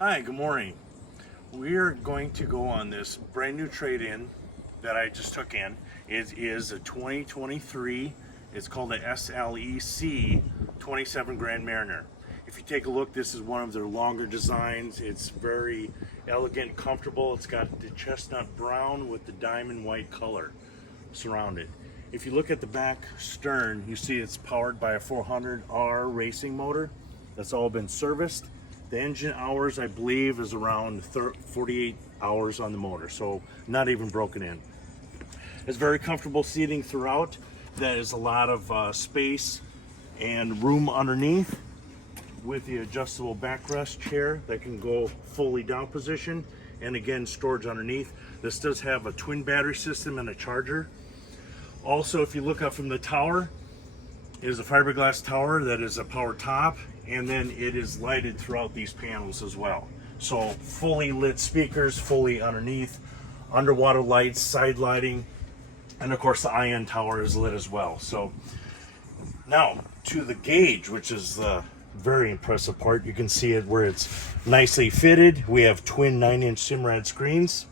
Hi, good morning. We're going to go on this brand new trade-in that I just took in. It is a 2023, it's called a SLEC 27 Grand Mariner. If you take a look, this is one of their longer designs. It's very elegant, comfortable. It's got the chestnut brown with the diamond white color surrounded. If you look at the back stern, you see it's powered by a 400R racing motor. That's all been serviced. The engine hours, I believe, is around 48 hours on the motor, so not even broken in. It's very comfortable seating throughout. That is a lot of space and room underneath with the adjustable backrest chair that can go fully down position, and again, storage underneath. This does have a twin battery system and a charger. Also, if you look up from the tower, it is a fiberglass tower that is a power top, and then it is lighted throughout these panels as well. So fully lit speakers, fully underneath, underwater lights, side lighting, and of course the IN tower is lit as well. So now to the gauge, which is the very impressive part. You can see it where it's nicely fitted. We have twin 9-inch Simrad screens.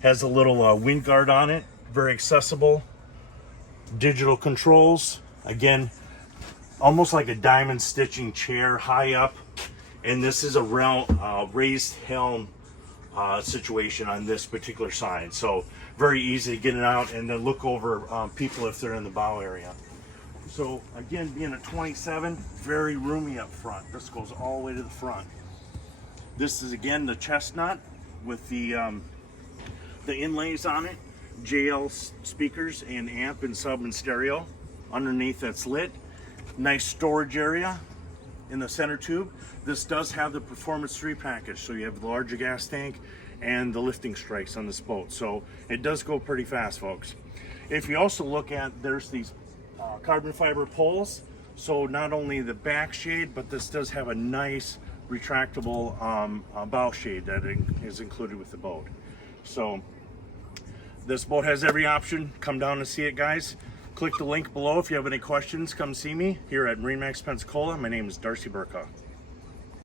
Has a little wind guard on it, very accessible. Digital controls, again, almost like a diamond stitching chair high up, and this is a raised helm situation on this particular side, so very easy to get it out and then look over people if they're in the bow area. So again, being a 27, very roomy up front. This goes all the way to the front. This is again the chestnut with the inlays on it, JL speakers and amp and sub and stereo. Underneath that's lit. Nice storage area in the center tube. This does have the Performance 3 package, so you have the larger gas tank and the lifting strikes on this boat. So it does go pretty fast, folks. If you also look at, there's these carbon fiber poles. So not only the back shade, but this does have a nice retractable bow shade that is included with the boat. So this boat has every option. Come down and see it, guys. Click the link below if you have any questions. Come see me here at MarineMax Pensacola. My name is Darcy Burka.